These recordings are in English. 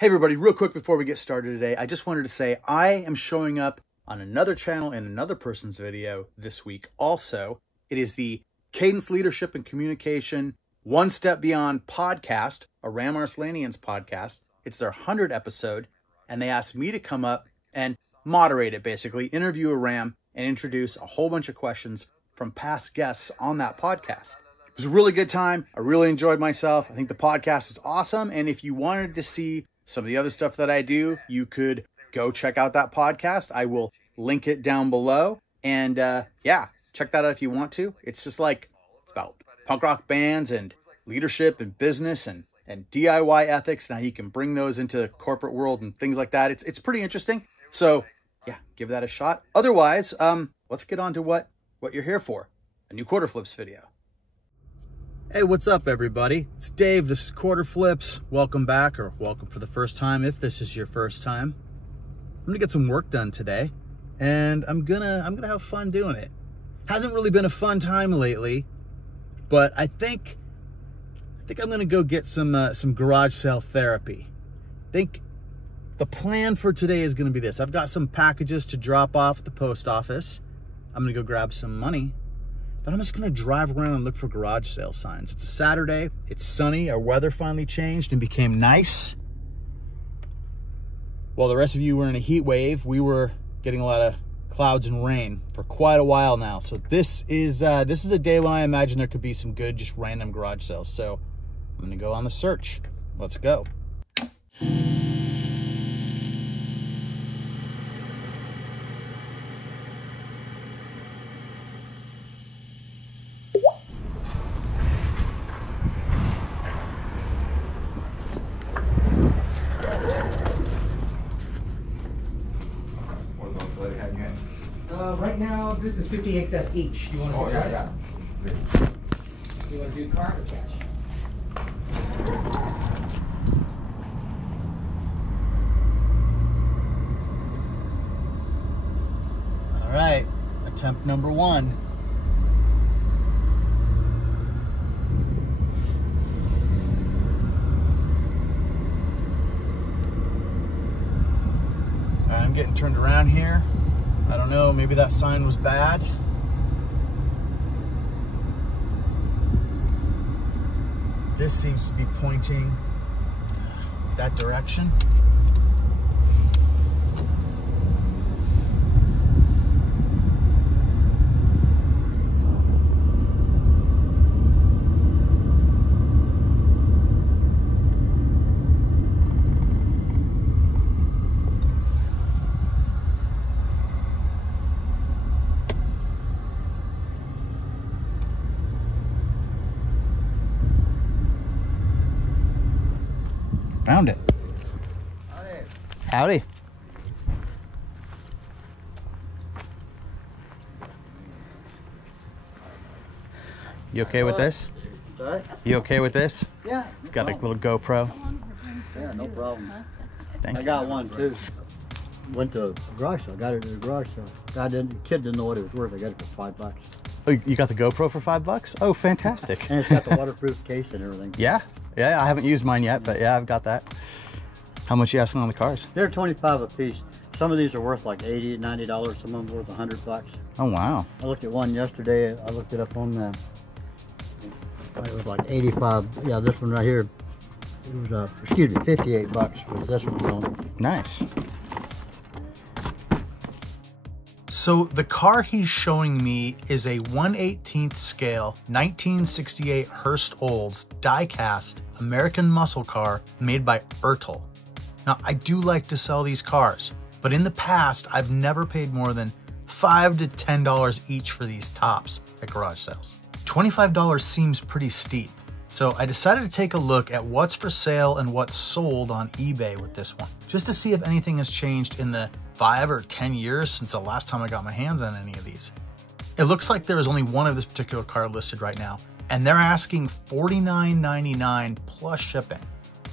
Hey everybody, real quick before we get started today, I just wanted to say I am showing up on another channel in another person's video this week. Also, it is the Cadence Leadership and Communication One Step Beyond podcast, a Ram Arslanian's podcast. It's their 100th episode, and they asked me to come up and moderate it, basically, interview a Ram and introduce a whole bunch of questions from past guests on that podcast. It was a really good time. I really enjoyed myself. I think the podcast is awesome, and if you wanted to see some of the other stuff that I do, you could go check out that podcast. I will link it down below. And yeah, check that out if you want to. It's just like, it's about punk rock bands and leadership and business and DIY ethics. Now you can bring those into the corporate world and things like that. It's pretty interesting. So yeah, give that a shot. Otherwise, let's get on to what you're here for. A new Quarter Flips video. Hey, what's up everybody? It's Dave, this is Quarter Flips. Welcome back, or welcome for the first time if this is your first time. I'm gonna get some work done today, and I'm gonna have fun doing it. Hasn't really been a fun time lately, but I think I'm gonna go get some garage sale therapy. I think the plan for today is gonna be this. I've got some packages to drop off at the post office. I'm gonna go grab some money. Then I'm just gonna drive around and look for garage sale signs. It's a Saturday, it's sunny, our weather finally changed and became nice. While the rest of you were in a heat wave, we were getting a lot of clouds and rain for quite a while now. So this is a day when I imagine there could be some good, just random garage sales. So I'm gonna go on the search. Let's go. Right now, this is 50 excess each. You want to do yeah. You want to do card or cash? All right, attempt number one. All right, I'm getting turned around here. I don't know, maybe that sign was bad. This seems to be pointing that direction. Found it. Howdy. Howdy. You okay with this? Sorry? You okay with this? Yeah. Got a little GoPro. Yeah, no problem. Thank I you. got one too. Went to a garage sale. Got it at a garage sale. Kid didn't know what it was worth. I got it for $5. Oh, you got the GoPro for $5? Oh, fantastic. And it's got the waterproof case and everything. Yeah, I haven't used mine yet, but yeah, I've got that. How much you asking on the cars? They're $25 a piece. Some of these are worth like $80, $90. Some of them are worth $100. Oh, wow. I looked at one yesterday. I looked it up on the. It was like 85. Yeah, this one right here. It was excuse me, $58 was this one on. Nice. So the car he's showing me is a 1/18 scale 1968 Hurst Olds die-cast American muscle car made by Ertl. Now, I do like to sell these cars, but in the past, I've never paid more than $5 to $10 each for these tops at garage sales. $25 seems pretty steep, so I decided to take a look at what's for sale and what's sold on eBay with this one, just to see if anything has changed in the 5 or 10 years since the last time I got my hands on any of these. It looks like there is only one of this particular car listed right now, and they're asking $49.99 plus shipping.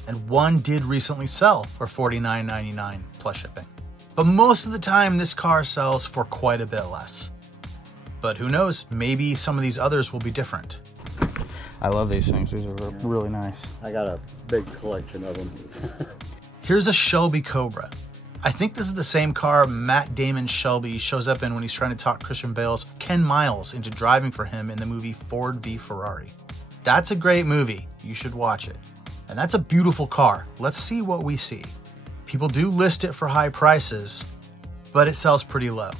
And one did recently sell for $49.99 plus shipping. But most of the time, this car sells for quite a bit less. But who knows, maybe some of these others will be different. I love these things. These are really nice. I got a big collection of them. Here's a Shelby Cobra. I think this is the same car Matt Damon's Shelby shows up in when he's trying to talk Christian Bale's Ken Miles into driving for him in the movie Ford v Ferrari. That's a great movie. You should watch it. And that's a beautiful car. Let's see what we see. People do list it for high prices, but it sells pretty low.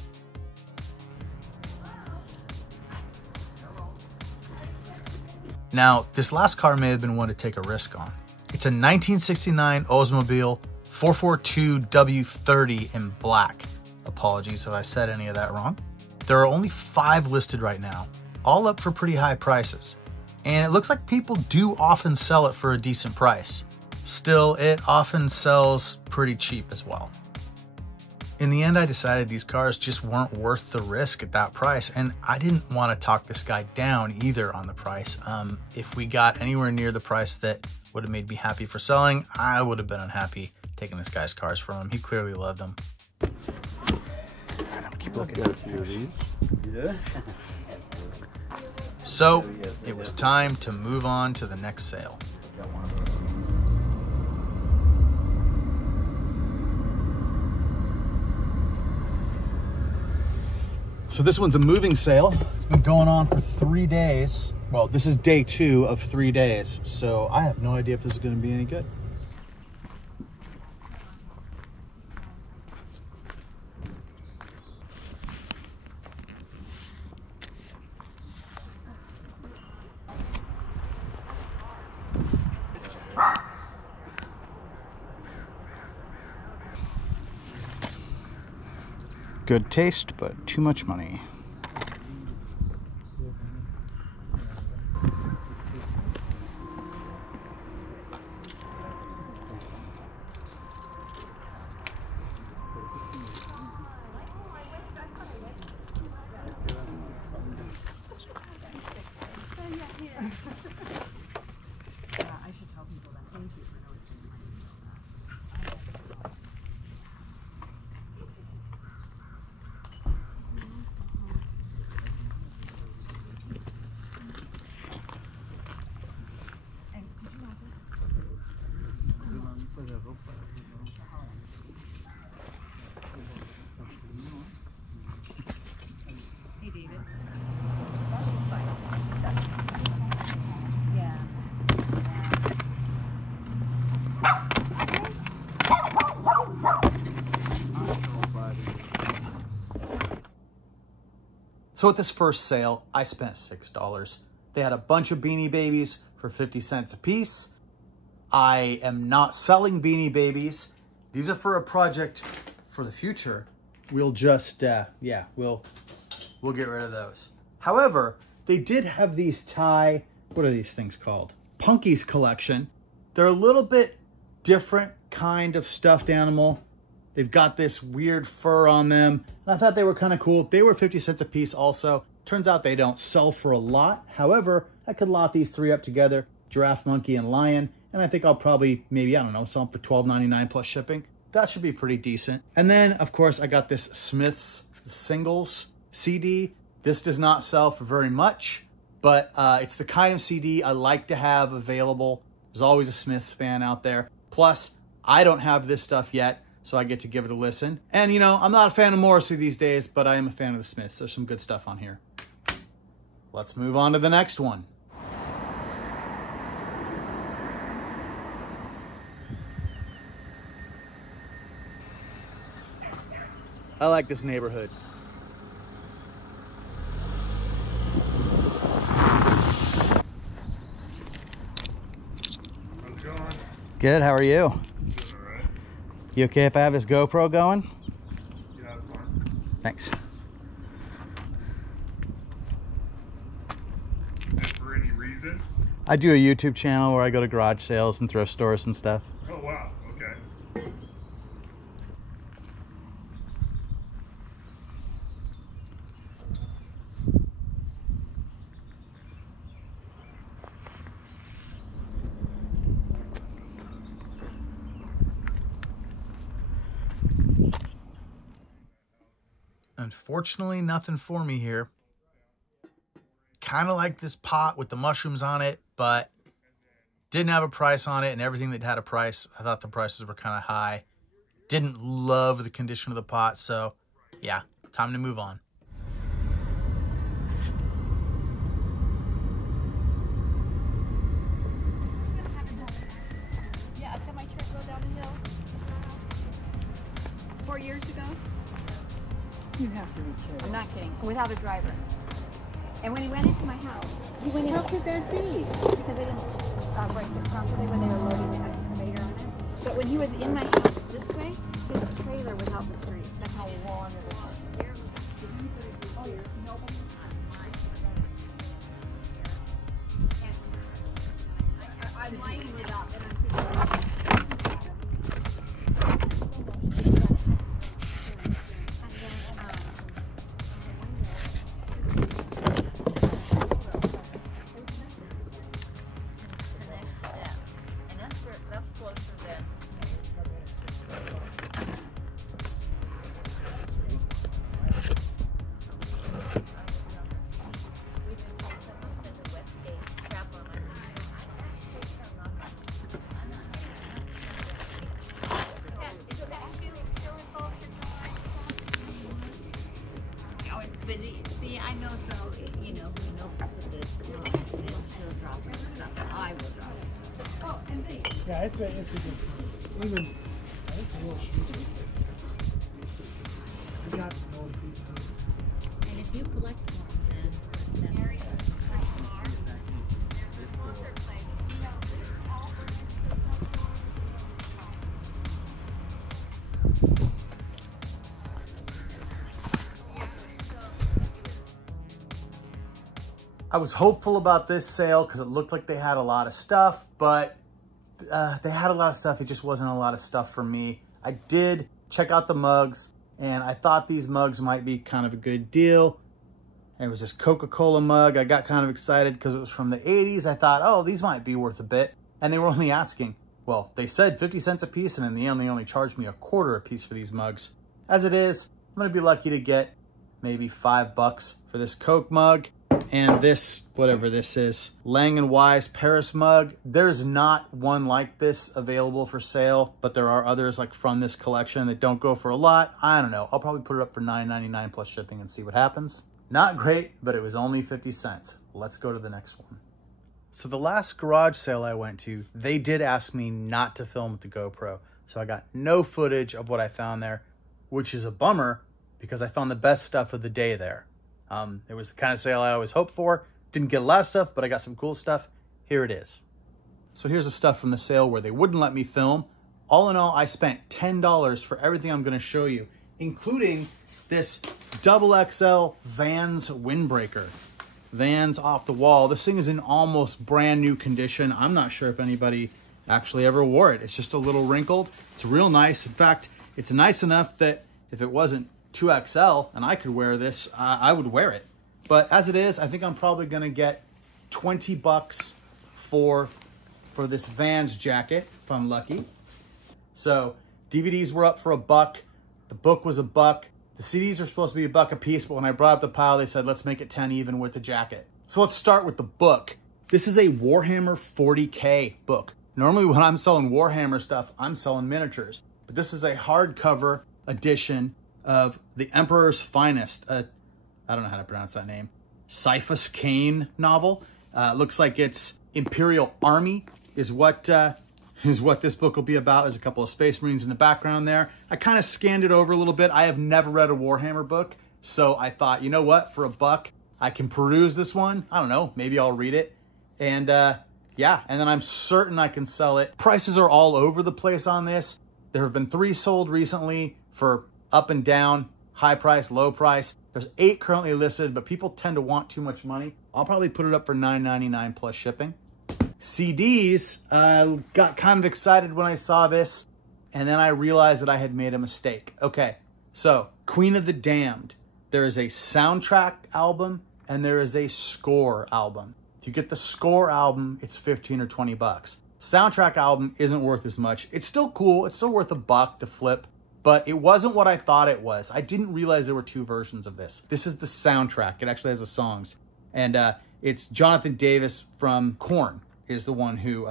Now, this last car may have been one to take a risk on. It's a 1969 Oldsmobile 442W30 in black. Apologies if I said any of that wrong. There are only 5 listed right now, all up for pretty high prices. And it looks like people do often sell it for a decent price. Still, it often sells pretty cheap as well. In the end, I decided these cars just weren't worth the risk at that price, and I didn't want to talk this guy down either on the price. If we got anywhere near the price that would have made me happy for selling, I would have been unhappy taking this guy's cars from him. He clearly loved them. All right, I'm gonna keep looking at a few of these. Yeah. So it was time to move on to the next sale. So this one's a moving sale. It's been going on for 3 days. Well, this is day 2 of 3 days. So I have no idea if this is going to be any good. Good taste, but too much money. I should tell people that. Thank you for noticing. Hey, David. Yeah. So at this first sale, I spent $6. They had a bunch of Beanie Babies for 50 cents a piece. I am not selling Beanie Babies. These are for a project for the future. We'll just, yeah, we'll get rid of those. However, they did have these Thai, what are these things called? Punkies collection. They're a little bit different kind of stuffed animal. They've got this weird fur on them. And I thought they were kind of cool. They were 50 cents a piece also. Turns out they don't sell for a lot. However, I could lot these 3 up together, giraffe, monkey, and lion. And I think I'll probably, maybe, I don't know, sell them for $12.99 plus shipping. That should be pretty decent. And then, of course, I got this Smith's Singles CD. This does not sell for very much, but it's the kind of CD I like to have available. There's always a Smiths fan out there. Plus, I don't have this stuff yet, so I get to give it a listen. And, you know, I'm not a fan of Morrissey these days, but I am a fan of the Smiths. There's some good stuff on here. Let's move on to the next one. I like this neighborhood. How's it going? Good, how are you? Good, all right. You okay if I have this GoPro going? Yeah, that's fine. Thanks. Is it for any reason? I do a YouTube channel where I go to garage sales and thrift stores and stuff. Oh, wow. Okay. Unfortunately, nothing for me here. Kind of like this pot with the mushrooms on it, but Didn't have a price on it, and everything that had a price, I thought the prices were kind of high. Didn't love the condition of the pot, so yeah, time to move on. Yeah, I saw my truck go down the hill 4 years ago. You have to be kidding. I'm not kidding. Without a driver. And when he went into my house, he went in. How could that be? Because they didn't break it properly when they were loading the excavator on it. But when he was in my house this way, his trailer was out the street. That's how long it was. Oh, yeah. Nobody. I'm lining it up and I'm thinking. See, I know, so, you know, we know precedent. She'll drop her stuff. I will drop it. Oh, and they. Yeah, it's a good, even, it's a real shoot. You got to know people. And if you collect them, then Mary, I was hopeful about this sale because it looked like they had a lot of stuff, but they had a lot of stuff. It just wasn't a lot of stuff for me. I did check out the mugs, and I thought these mugs might be kind of a good deal. And it was this Coca-Cola mug. I got kind of excited because it was from the 80s. I thought, oh, these might be worth a bit. And they were only asking, well, they said 50 cents a piece, and in the end, they only charged me $1/4 a piece for these mugs. As it is, I'm gonna be lucky to get maybe $5 for this Coke mug. And this, whatever this is, Lang & Wise Paris mug. There's not one like this available for sale, but there are others like from this collection that don't go for a lot. I don't know. I'll probably put it up for $9.99 plus shipping and see what happens. Not great, but it was only 50 cents. Let's go to the next one. So the last garage sale I went to, they did ask me not to film with the GoPro. So I got no footage of what I found there, which is a bummer because I found the best stuff of the day there. It was the kind of sale I always hoped for. Didn't get a lot of stuff, but I got some cool stuff. Here it is. So here's the stuff from the sale where they wouldn't let me film. All in all, I spent $10 for everything I'm going to show you, including this XXL Vans windbreaker. Vans off the wall. This thing is in almost brand new condition. I'm not sure if anybody actually ever wore it. It's just a little wrinkled. It's real nice. In fact, it's nice enough that if it wasn't 2XL and I could wear this, I would wear it. But as it is, I think I'm probably gonna get $20 for this Vans jacket if I'm lucky. So DVDs were up for $1. The book was $1. The CDs are supposed to be $1 a piece, but when I brought up the pile, they said, let's make it 10 even with the jacket. So let's start with the book. This is a Warhammer 40K book. Normally when I'm selling Warhammer stuff, I'm selling miniatures, but this is a hardcover edition of The Emperor's Finest, I don't know how to pronounce that name, Cyphus Cain novel. Looks like it's Imperial Army is what this book will be about. There's a couple of Space Marines in the background there. I kind of scanned it over a little bit. I have never read a Warhammer book, so I thought, you know what, for $1, I can peruse this one. I don't know, maybe I'll read it. And yeah, and then I'm certain I can sell it. Prices are all over the place on this. There have been 3 sold recently for up and down, high price, low price. There's 8 currently listed, but people tend to want too much money. I'll probably put it up for $9.99 plus shipping. CDs, got kind of excited when I saw this, and then I realized that I had made a mistake. Okay, so Queen of the Damned. There is a soundtrack album and there is a score album. If you get the score album, it's 15 or 20 bucks. Soundtrack album isn't worth as much. It's still cool. It's still worth $1 to flip, but it wasn't what I thought it was. I didn't realize there were 2 versions of this. This is the soundtrack. It actually has the songs. And it's Jonathan Davis from Korn. is the one who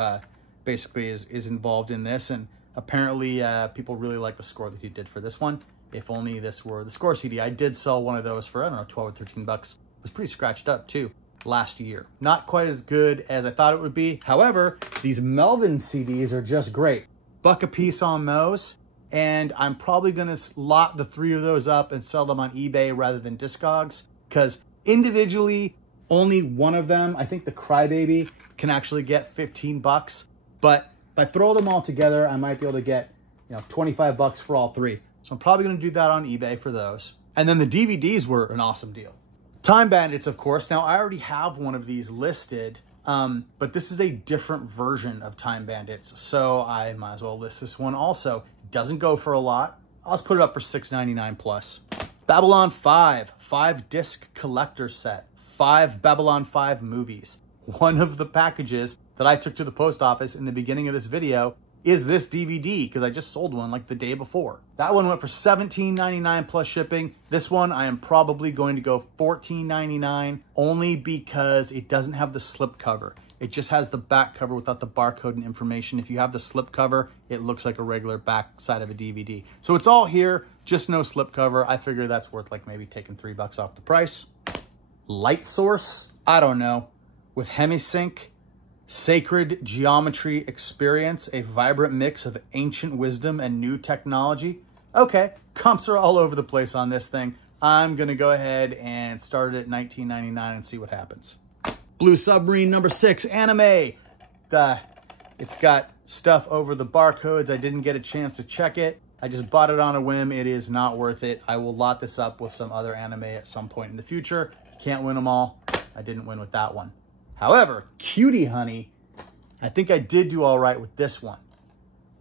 basically is involved in this, and apparently people really like the score that he did for this one. If only this were the score CD. I did sell one of those for, I don't know, 12 or 13 bucks. It was pretty scratched up too last year. Not quite as good as I thought it would be. However, these Melvin CDs are just great. Buck a piece on those, and I'm probably gonna lot the 3 of those up and sell them on eBay rather than Discogs, because individually, only one of them, I think the Crybaby, can actually get 15 bucks. But if I throw them all together, I might be able to get, 25 bucks for all 3. So I'm probably gonna do that on eBay for those. And then the DVDs were an awesome deal. Time Bandits, of course. Now, I already have one of these listed, but this is a different version of Time Bandits, so I might as well list this one also. It doesn't go for a lot. I'll just put it up for $6.99 plus. Babylon 5, 5-disc collector set, 5 Babylon 5 movies. One of the packages that I took to the post office in the beginning of this video is this DVD, because I just sold one like the day before. That one went for $17.99 plus shipping. This one I am probably going to go $14.99, only because it doesn't have the slip cover. It just has the back cover without the barcode and information. If you have the slip cover, it looks like a regular back side of a DVD. So it's all here, just no slip cover. I figure that's worth like maybe taking $3 off the price. Light Source, I don't know. With Hemisync, Sacred Geometry Experience, a vibrant mix of ancient wisdom and new technology. Okay, comps are all over the place on this thing. I'm gonna go ahead and start it at $19.99 and see what happens. Blue Submarine number 6, anime. It's got stuff over the barcodes. I didn't get a chance to check it. I just bought it on a whim. It is not worth it. I will lot this up with some other anime at some point in the future. Can't win them all. I didn't win with that one. However, Cutie Honey, I think I did do all right with this one.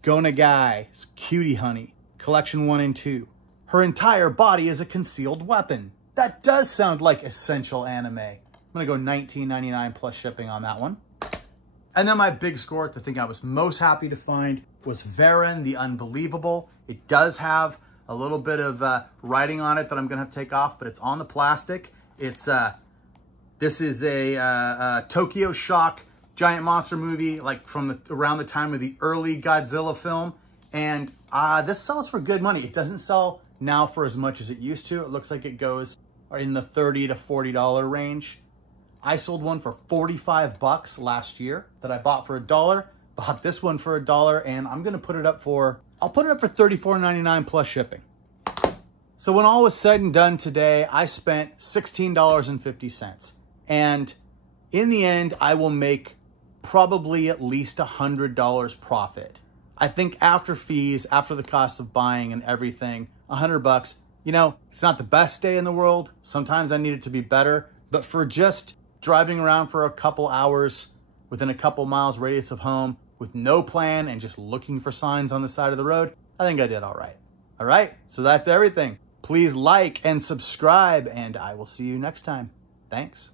Go Nagai's Cutie Honey, Collection 1 and 2. Her entire body is a concealed weapon. That does sound like essential anime. I'm gonna go $19.99 plus shipping on that one. And then my big score, the thing I was most happy to find, was Varen the Unbelievable. It does have a little bit of writing on it that I'm gonna have to take off, but it's on the plastic. It's this is a Tokyo Shock giant monster movie, like from around the time of the early Godzilla film. And this sells for good money. It doesn't sell now for as much as it used to. It looks like it goes in the $30 to $40 range. I sold one for 45 bucks last year that I bought for $1. Bought this one for $1, and I'm gonna put it up for, I'll put it up for $34.99 plus shipping. So when all was said and done today, I spent $16.50. And in the end, I will make probably at least $100 profit. I think after fees, after the cost of buying and everything, $100, it's not the best day in the world. Sometimes I need it to be better, but for just driving around for a couple hours within a couple miles radius of home with no plan and just looking for signs on the side of the road, I think I did all right. All right, so that's everything. Please like and subscribe, and I will see you next time. Thanks.